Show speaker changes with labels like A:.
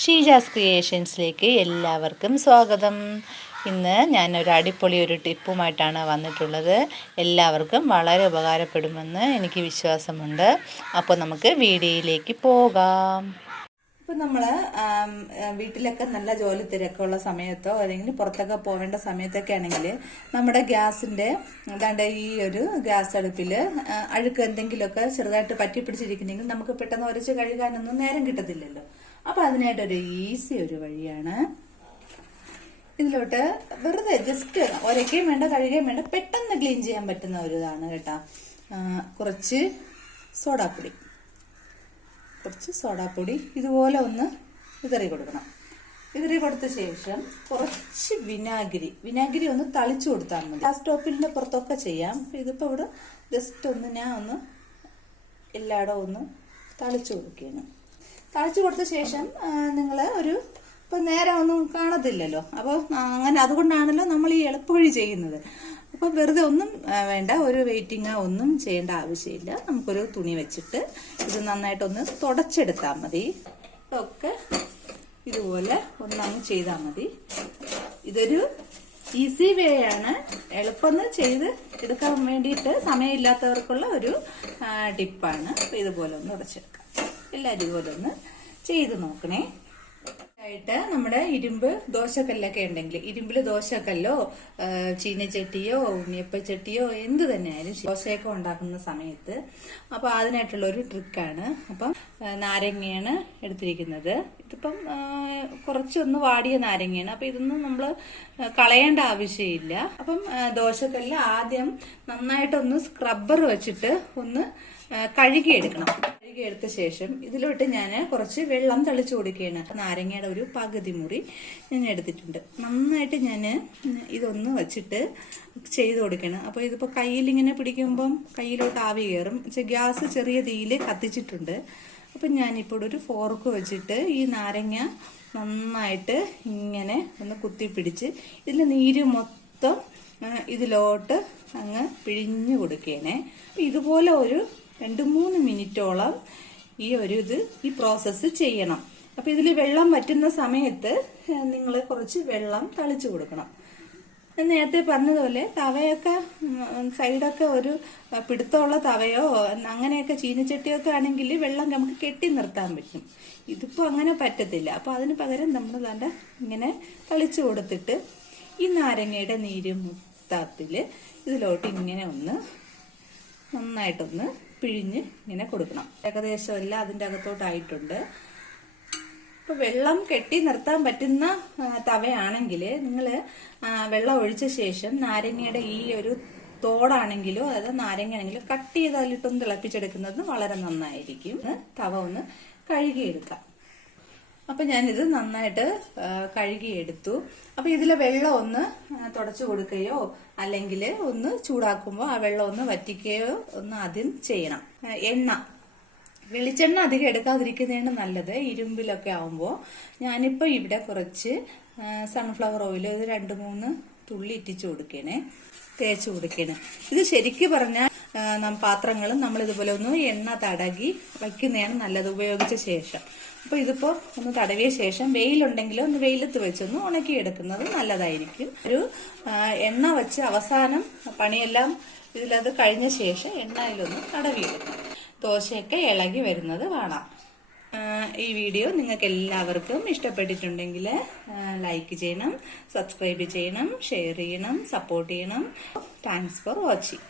A: ഷീജാസ് ക്രിയേഷൻസിലേക്ക് എല്ലാവർക്കും സ്വാഗതം. ഇന്ന് ഞാൻ ഒരു അടിപൊളി ഒരു ടിപ്പുമായിട്ടാണ് വന്നിട്ടുള്ളത്. എല്ലാവർക്കും വളരെ ഉപകാരപ്പെടുമെന്ന് എനിക്ക് വിശ്വാസമുണ്ട്. അപ്പോൾ നമുക്ക് വീഡിയോയിലേക്ക് പോകാം.
B: ഇപ്പം നമ്മൾ വീട്ടിലൊക്കെ നല്ല ജോലി തിരക്കുള്ള സമയത്തോ അല്ലെങ്കിൽ പുറത്തൊക്കെ പോവേണ്ട സമയത്തൊക്കെ ആണെങ്കിൽ നമ്മുടെ ഗ്യാസിന്റെ അതാണ്ട് ഈ ഒരു ഗ്യാസ് അടുപ്പിൽ അഴുക്ക് എന്തെങ്കിലുമൊക്കെ ചെറുതായിട്ട് പറ്റി പിടിച്ചിരിക്കുന്നെങ്കിൽ നമുക്ക് പെട്ടെന്ന് ഒരച്ച് കഴുകാനൊന്നും നേരം കിട്ടത്തില്ലല്ലോ. അപ്പോൾ അതിനായിട്ടൊരു ഈസി ഒരു വഴിയാണ്. ഇതിലോട്ട് വെറുതെ ജസ്റ്റ് ഒരയ്ക്കുകയും വേണ്ട കഴുകുകയും വേണ്ട പെട്ടെന്ന് ക്ലീൻ ചെയ്യാൻ പറ്റുന്ന ഒരു ഇതാണ് കേട്ടോ. കുറച്ച് സോഡാപ്പൊടി. കുറച്ച് സോഡാപ്പൊടി ഇതുപോലെ ഒന്ന് ഇതറി കൊടുക്കണം. ഇതറി കൊടുത്ത ശേഷം കുറച്ച് വിനാഗിരി. വിനാഗിരി ഒന്ന് തളിച്ചു കൊടുത്താൽ മതി. ആ സ്റ്റോപ്പിന്റെ പുറത്തൊക്കെ ചെയ്യാം. ഇതിപ്പോൾ ഇവിടെ ജസ്റ്റ് ഒന്ന് ഞാൻ ഒന്ന് എല്ലായിടവും ഒന്ന് തളിച്ചു കൊടുക്കുകയാണ്. തളിച്ചു കൊടുത്ത ശേഷം നിങ്ങൾ ഒരു ഇപ്പം നേരെ ഒന്നും കാണത്തില്ലല്ലോ. അപ്പോൾ അങ്ങനെ അതുകൊണ്ടാണല്ലോ നമ്മൾ ഈ എളുപ്പവഴി ചെയ്യുന്നത്. അപ്പോൾ വെറുതെ ഒന്നും വേണ്ട ഒരു വെയിറ്റിങ്ങോ ഒന്നും ചെയ്യേണ്ട ആവശ്യമില്ല. നമുക്കൊരു തുണി വെച്ചിട്ട് ഇത് നന്നായിട്ടൊന്ന് തുടച്ചെടുത്താൽ മതി. ഒക്കെ ഇതുപോലെ ഒന്നങ്ങ് ചെയ്താൽ മതി. ഇതൊരു ഈസി വേ ആണ് എളുപ്പമെന്ന് ചെയ്ത് എടുക്കാൻ വേണ്ടിയിട്ട് സമയമില്ലാത്തവർക്കുള്ള ഒരു ടിപ്പാണ്. അപ്പോൾ ഇതുപോലെ ഒന്ന് ഉടച്ചെടുക്കാം എല്ലാവരും ഇതുപോലെ ഒന്ന് ചെയ്ത് നോക്കണേ. ആയിട്ട് നമ്മുടെ ഇരുമ്പ് ദോശക്കല്ലൊക്കെ ഉണ്ടെങ്കിൽ ഇരുമ്പിൽ ദോശക്കല്ലോ ചീനച്ചട്ടിയോ ഉണ്ണിയപ്പച്ചട്ടിയോ എന്ത് തന്നെയായാലും ദോശയൊക്കെ ഉണ്ടാക്കുന്ന സമയത്ത്. അപ്പോൾ അതിനായിട്ടുള്ള ഒരു ട്രിക്കാണ്. അപ്പം നാരങ്ങയാണ് എടുത്തിരിക്കുന്നത്. ഇതിപ്പം കുറച്ചൊന്ന് വാടിയ നാരങ്ങയാണ്. അപ്പം ഇതൊന്നും നമ്മൾ കളയേണ്ട ആവശ്യമില്ല. അപ്പം ദോശക്കല്ല് ആദ്യം നന്നായിട്ടൊന്ന് സ്ക്രബ്ബർ വെച്ചിട്ട് ഒന്ന് കഴുകിയെടുക്കണം. കഴുകിയെടുത്ത ശേഷം ഇതിലോട്ട് ഞാൻ കുറച്ച് വെള്ളം തളിച്ചു കൊടുക്കുകയാണ്. നാരങ്ങയുടെ ഒരു പകുതി മുറി ഞാൻ എടുത്തിട്ടുണ്ട്. നന്നായിട്ട് ഞാൻ ഇതൊന്ന് വെച്ചിട്ട് ചെയ്ത് കൊടുക്കണം അപ്പോൾ ഇതിപ്പോൾ കയ്യിൽ ഇങ്ങനെ പിടിക്കുമ്പം കയ്യിലോട്ട് ആവി കയറും. ഗ്യാസ് ചെറിയ തീയിൽ കത്തിച്ചിട്ടുണ്ട്. അപ്പം ഞാനിപ്പോൾ ഒരു ഫോർക്ക് വെച്ചിട്ട് ഈ നാരങ്ങ നന്നായിട്ട് ഇങ്ങനെ ഒന്ന് കുത്തിപ്പിടിച്ച് ഇതിൽ നീര് മൊത്തം ഇതിലോട്ട് അങ്ങ് പിഴിഞ്ഞു കൊടുക്കണേ ഇതുപോലെ ഒരു രണ്ട് മൂന്ന് മിനിറ്റോളം ഈ ഒരു ഇത് ഈ പ്രോസസ്സ് ചെയ്യണം. അപ്പോൾ ഇതിൽ വെള്ളം വറ്റുന്ന സമയത്ത് നിങ്ങൾ കുറച്ച് വെള്ളം തളിച്ചു കൊടുക്കണം. നേരത്തെ പറഞ്ഞതുപോലെ തവയൊക്കെ സൈഡൊക്കെ ഒരു പിടുത്തമുള്ള തവയോ അങ്ങനെയൊക്കെ ചീനച്ചട്ടിയൊക്കെ ആണെങ്കിൽ വെള്ളം നമുക്ക് കെട്ടി നിർത്താൻ പറ്റും. ഇതിപ്പോൾ അങ്ങനെ പറ്റത്തില്ല. അപ്പോൾ അതിന് പകരം നമ്മൾ ദാണ്ട ഇങ്ങനെ തളിച്ചു കൊടുത്തിട്ട് ഈ നാരങ്ങയുടെ നീര് മുത്താത്തിൽ ഇതിലോട്ട് ഇങ്ങനെ ഒന്ന് നന്നായിട്ടൊന്ന് പിഴിഞ്ഞ് ഇങ്ങനെ കൊടുക്കണം. ഏകദേശം എല്ലാം അതിന്റെ അകത്തോട്ടായിട്ടുണ്ട്. ഇപ്പൊ വെള്ളം കെട്ടി നിർത്താൻ പറ്റുന്ന തവയാണെങ്കിൽ നിങ്ങൾ വെള്ളം ഒഴിച്ച ശേഷം നാരങ്ങയുടെ ഈ ഒരു തോടാണെങ്കിലോ അതായത് നാരങ്ങയാണെങ്കിലോ കട്ട് ചെയ്ത് അതിലിട്ടൊന്ന് തിളപ്പിച്ചെടുക്കുന്നത് വളരെ നന്നായിരിക്കും. തവ ഒന്ന് കഴുകിയെടുക്കാം. അപ്പൊ ഞാനിത് നന്നായിട്ട് കഴുകിയെടുത്തു. അപ്പൊ ഇതിലെ വെള്ളം ഒന്ന് തുടച്ചു കൊടുക്കുകയോ അല്ലെങ്കിൽ ഒന്ന് ചൂടാക്കുമ്പോൾ ആ വെള്ളം ഒന്ന് വറ്റിക്കുകയോ ഒന്ന് ആദ്യം ചെയ്യണം. എണ്ണ. വെളിച്ചെണ്ണ അധികം എടുക്കാതിരിക്കുന്നതാണ് നല്ലത്. ഇരുമ്പിലൊക്കെ ആവുമ്പോൾ ഞാനിപ്പോൾ ഇവിടെ കുറച്ച് സൺഫ്ലവർ ഓയിൽ ഇത് രണ്ട് മൂന്ന് തുള്ളി ഇറ്റിച്ചു കൊടുക്കണേ. തേച്ച് കൊടുക്കണം. ഇത് ശരിക്ക് പറഞ്ഞാൽ പാത്രങ്ങളും നമ്മൾ ഇതുപോലെ ഒന്ന് എണ്ണ തടകി വയ്ക്കുന്നതാണ് നല്ലത് ഉപയോഗിച്ച ശേഷം. അപ്പോൾ ഇതിപ്പോൾ ഒന്ന് തടവിയ ശേഷം വെയിലുണ്ടെങ്കിൽ ഒന്ന് വെയിലത്ത് വെച്ചൊന്ന് ഉണക്കിയെടുക്കുന്നത് നല്ലതായിരിക്കും. ഒരു എണ്ണ വെച്ച് അവസാനം പണിയെല്ലാം ഇതിലത് കഴിഞ്ഞ ശേഷം എണ്ണയിലൊന്ന് തടവിയെടുക്കണം ദോശയൊക്കെ ഇളകി വരുന്നത് കാണാം. ഈ വീഡിയോ നിങ്ങൾക്ക് എല്ലാവർക്കും ഇഷ്ടപ്പെട്ടിട്ടുണ്ടെങ്കിൽ ലൈക്ക് ചെയ്യണം സബ്സ്ക്രൈബ് ചെയ്യണം ഷെയർ ചെയ്യണം സപ്പോർട്ട് ചെയ്യണം. Thanks for watching